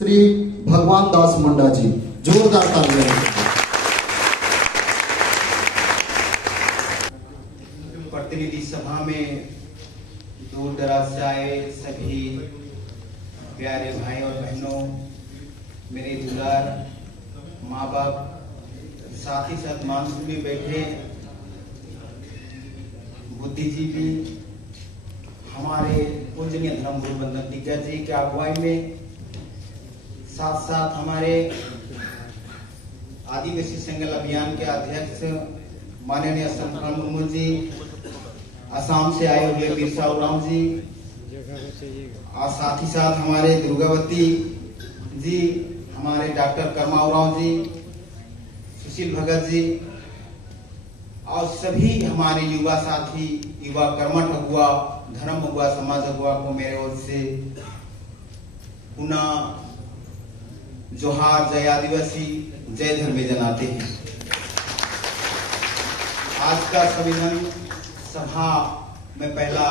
श्री भगवान दास मुंडा जी, जोरदार तालियां। प्रतिनिधि सभा में दूर दराज से आए सभी प्यारे भाई और बहनों, मेरे दुलार माँ बाप, साथ ही साथ मंच में बैठे बुद्धिजीवी, हमारे पूजनीय धर्मगुरु बंदन दिग्गज जी के अगुवाई में, साथ साथ हमारे आदिवासी संगठन अभियान के अध्यक्ष माननीय शंकर मुर्मू जी, असम से आए हुए बिरसा उरांव जी, और साथ ही साथ हमारे दुर्गावती जी, हमारे डॉक्टर कर्मा उरांव जी, सुशील भगत जी, और सभी हमारे युवा साथी, युवा कर्मठ अगुआ, धर्म अगुआ, समाज अगुआ को मेरे ओर से पुनः जोहार, जय आदिवासी, जय धर्मे जनाते हैं। आज का संविधान सभा में पहला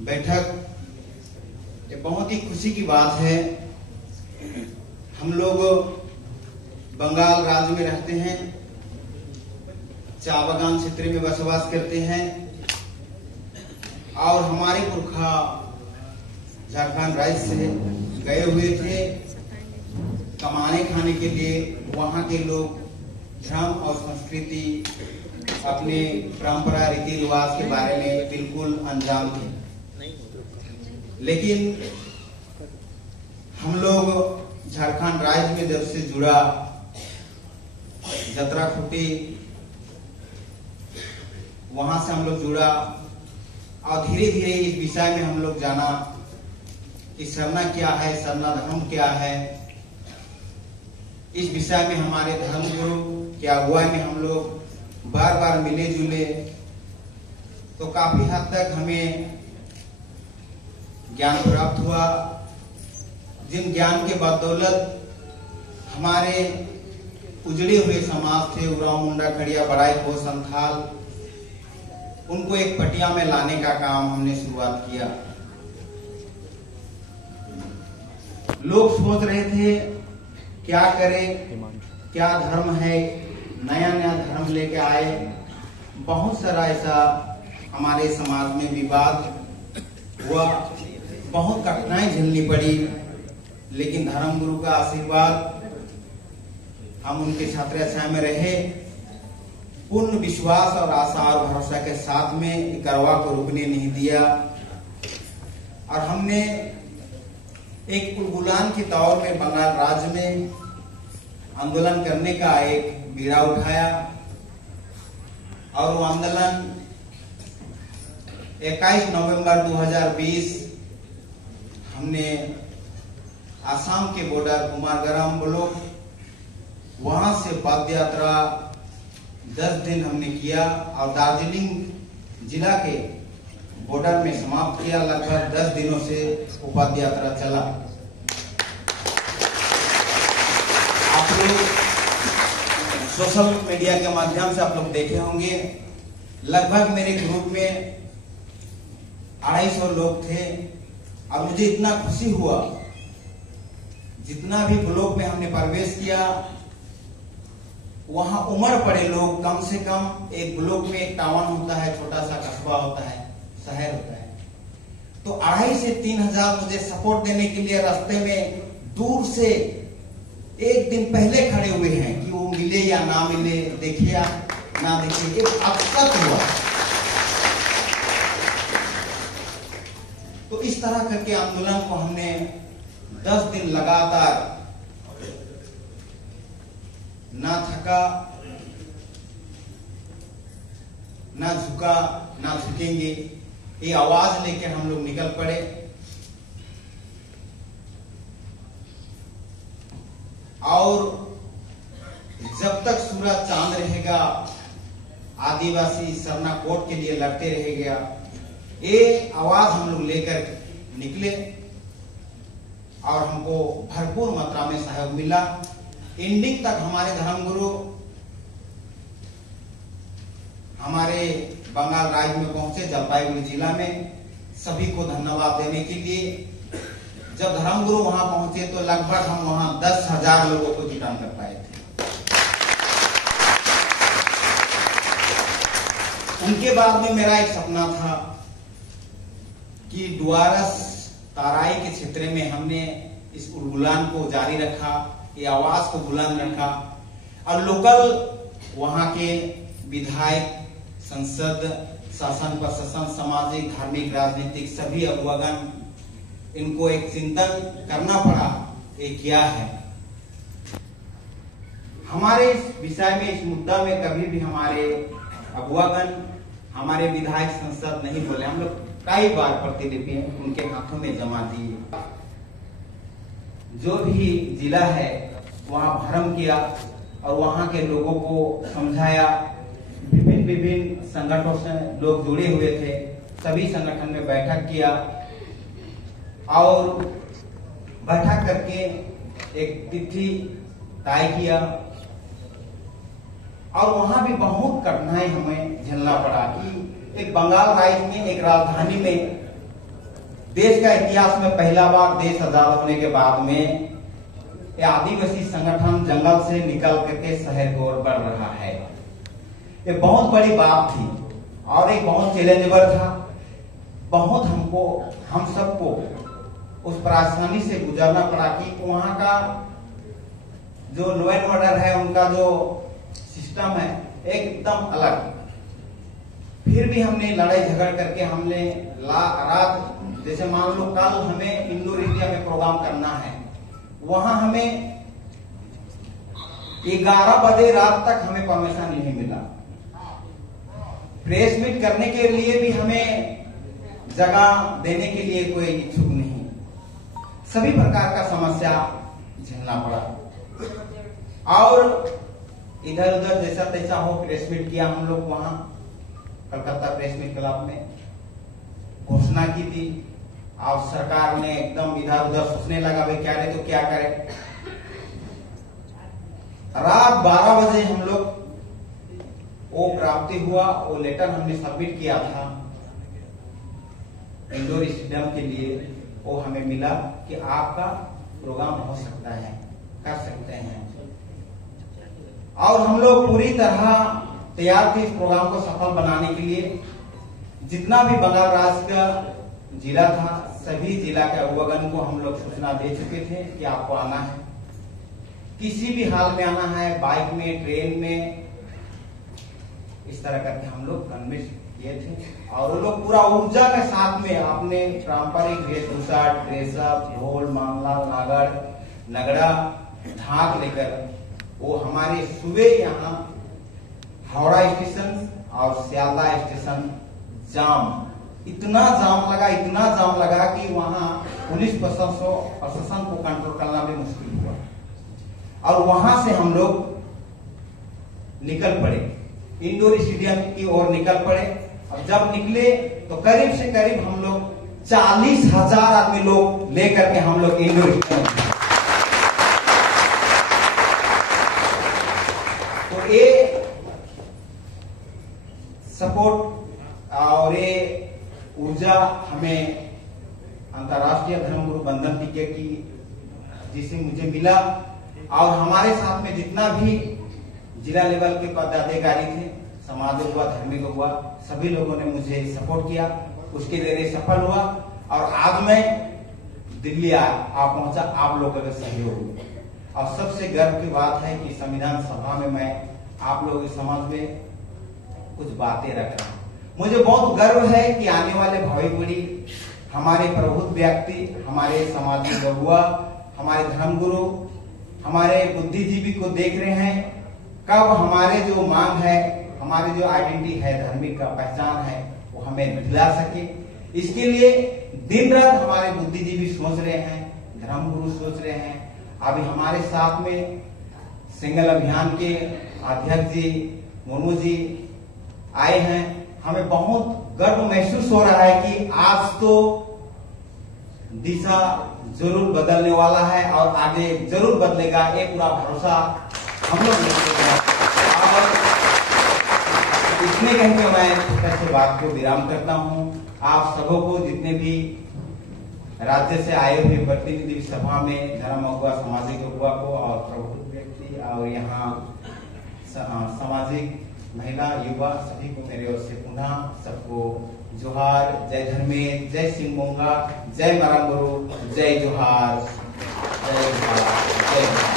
बैठक, ये बहुत ही खुशी की बात है। हम लोग बंगाल राज्य में रहते हैं, चाय बागान क्षेत्र में बसवास करते हैं, और हमारे पुरखा झारखंड राज्य से गए हुए थे कमाने खाने के लिए। वहाँ के लोग धर्म और संस्कृति, अपने परंपरा, रीति रिवाज के बारे में बिल्कुल अनजान थे। लेकिन हम लोग झारखंड राज्य में जब से जुड़ा, जतरा खुटी, वहां से हम लोग जुड़ा, और धीरे धीरे इस विषय में हम लोग जाना कि सरना क्या है, सरना धर्म क्या है। इस विषय में हमारे धर्मगुरु के अगुवाई में हम लोग बार बार मिले जुले, तो काफी हद तक हमें ज्ञान प्राप्त हुआ, जिन ज्ञान के बदौलत हमारे उजड़े हुए समाज थे, उरांव, मुंडा, खड़िया, बड़ाई, को संथाल, उनको एक पटिया में लाने का काम हमने शुरुआत किया। लोग सोच रहे थे क्या करें, क्या धर्म है, नया नया धर्म लेके आए। बहुत सारा ऐसा हमारे समाज में विवाद हुआ, बहुत कठिनाई झेलनी पड़ी, लेकिन धर्मगुरु का आशीर्वाद, हम उनके छत्रछाया में रहे, पूर्ण विश्वास और आशा और भरोसा के साथ में करवा को रुकने नहीं दिया, और हमने एक उलगुलान के तौर में बंगाल राज्य में आंदोलन करने का एक बीड़ा उठाया। और वो आंदोलन 21 नवंबर 2020 हमने आसाम के बॉर्डर कुमारग्राम ब्लॉक, वहां से पद यात्रा 10 दिन हमने किया, और दार्जिलिंग जिला के बॉर्डर में समाप्त किया। लगभग 10 दिनों से पद यात्रा चला। आप लोग सोशल मीडिया के माध्यम से आप लोग देखे होंगे, लगभग मेरे ग्रुप में 250 लोग थे, और मुझे इतना खुशी हुआ, जितना भी ब्लॉक में हमने प्रवेश किया, वहां उम्र पड़े लोग, कम से कम एक ब्लॉक में एक टाउन होता है, छोटा सा कस्बा होता है, शहर होता है, तो 2,500 से 3,000 मुझे सपोर्ट देने के लिए रास्ते में दूर से एक दिन पहले खड़े हुए हैं कि वो मिले या ना मिले, देखे या ना देखे, एक अवसर हुआ। तो इस तरह करके आंदोलन को हमने 10 दिन लगातार ना थका, ना झुका, ना झुकेंगे, ये आवाज लेकर हम लोग निकल पड़े। और जब तक सूरज चांद रहेगा, आदिवासी सरना कोट के लिए लड़ते रहेगा, ये आवाज हम लोग लेकर निकले, और हमको भरपूर मात्रा में सहयोग मिला। एंडिंग तक हमारे धर्मगुरु हमारे बंगाल राज्य में पहुंचे, जलपाईगुड़ी जिला में, सभी को धन्यवाद देने के लिए। जब धर्मगुरु वहां पहुंचे तो लगभग हम वहां 10,000 लोगों को जुटा कर पाए थे। उनके बाद में मेरा एक सपना था कि डुआरस ताराई के क्षेत्र में हमने इस उड़गुलान को जारी रखा, ये आवाज को बुलंद रखा और लोकल वहां के विधायक, संसद, शासन प्रशासन, सामाजिक, धार्मिक, राजनीतिक सभी अगुवागण, इनको एक चिंतन करना पड़ा ये क्या है। हमारे इस विषय में, इस मुद्दा में कभी भी हमारे अगुवागण, हमारे विधायक, संसद नहीं बोले। हम लोग कई बार प्रतिलिपि उनके हाथों में जमा दिए। जो भी जिला है वहां भ्रम किया और वहां के लोगों को समझाया। विभिन्न संगठनों से लोग जुड़े हुए थे, सभी संगठन में बैठक किया और बैठक करके एक तिथि तय किया और वहां भी बहुत कठिनाई हमें झेलना पड़ा कि एक बंगाल राज्य में, एक राजधानी में, देश का इतिहास में पहला बार देश आजाद होने के बाद में आदिवासी संगठन जंगल से निकल करके शहर की ओर बढ़ रहा है। ये बहुत बड़ी बात थी और एक बहुत चैलेंजेबल था। बहुत हमको, हम सबको उस परेशानी से गुजरना पड़ा कि वहां का जो लॉ एंड ऑर्डर है, उनका जो सिस्टम है एकदम अलग। फिर भी हमने लड़ाई झगड़ करके हमने रात, जैसे मान लो कल हमें इंडोर एरिया में प्रोग्राम करना है, वहां हमें 11 बजे रात तक हमें परमिशन नहीं मिला। प्रेस मीट करने के लिए भी हमें जगह देने के लिए कोई इच्छुक नहीं। सभी प्रकार का समस्या झेलना पड़ा और इधर उधर जैसा तैसा हो प्रेस मीट किया। हम लोग वहां कलकत्ता प्रेस मीट क्लब में घोषणा की थी और सरकार ने एकदम इधर उधर सोचने लगा भाई क्या करे तो क्या करे। रात 12 बजे हम लोग वो प्राप्ति हुआ, वो लेटर हमने सबमिट किया था इंडोर स्टेडियम के लिए। वो हमें मिला कि आपका प्रोग्राम हो सकता है, कर सकते हैं और हम लोग पूरी तरह तैयार थे इस प्रोग्राम को सफल बनाने के लिए। जितना भी बंगाल राज्य का जिला था, सभी जिला के अगुवागण को हम लोग सूचना दे चुके थे कि आपको आना है, किसी भी हाल में आना है, बाइक में, ट्रेन में, इस तरह करके हम लोग कन्विंस किए थे। और वो लोग पूरा ऊर्जा के साथ में अपने पारंपरिक वेशभूषा, ड्रेसअप, ढोल, मामला, नगड़ा, ढाक लेकर वो हमारे सुबह यहाँ हावड़ा स्टेशन और सियालदह स्टेशन इतना जाम लगा कि वहां पुलिस प्रशासन को कंट्रोल करना भी मुश्किल हुआ और वहां से हम लोग निकल पड़े, इंडोर स्टेडियम की ओर निकल पड़े। और जब निकले तो करीब से करीब हम लोग 40,000 आदमी लोग लेकर के हम लोग इंडोर स्टेडियम। तो ये सपोर्ट और ये ऊर्जा हमें अंतर्राष्ट्रीय धर्मगुरु बंधन टीके की जिसे मुझे मिला और हमारे साथ में जितना भी जिला लेवल के पदाधिकारी थे, समाज हुआ, धार्मिक हुआ, सभी लोगों ने मुझे सपोर्ट किया। उसके लिए सफल हुआ और आज मैं दिल्ली आ पहुंचा आप लोगों के सहयोग। और सबसे गर्व की बात है कि संविधान सभा में मैं आप लोगों के समाज में कुछ बातें रख रहा हूं। मुझे बहुत गर्व है कि आने वाले भावी पीढ़ी हमारे प्रबुद्ध व्यक्ति, हमारे सामाजिक अगुवा, हमारे धर्मगुरु, हमारे बुद्धिजीवी को देख रहे हैं। कब हमारे जो मांग है, हमारी जो आइडेंटिटी है, धार्मिक का पहचान है, वो हमें दिला सके। इसके लिए दिन रात हमारे बुद्धिजीवी सोच रहे हैं, धर्मगुरु सोच रहे हैं। अभी हमारे साथ में सिंगल अभियान के अध्यक्ष जी मुर्मू जी आए हैं। हमें बहुत गर्व महसूस हो रहा है कि आज तो दिशा जरूर बदलने वाला है और आगे जरूर बदलेगा, ये पूरा भरोसा हम लोग और इसमें कहकर मैं छोटे से बात को विराम करता हूं। आप सबों को, जितने भी राज्य से आए हुए प्रतिनिधि सभा में धर्म अगुआ, सामाजिक अगुआ को और प्रबुद्ध व्यक्ति और यहाँ सामाजिक महिला, युवा सभी को मेरे ओर से पुनः सबको जोहार। जय धर्मेंद्र, जय सिंह मोंगा, जय मरांगुरु, जय जोहार, जय जोहार, जय जोहार।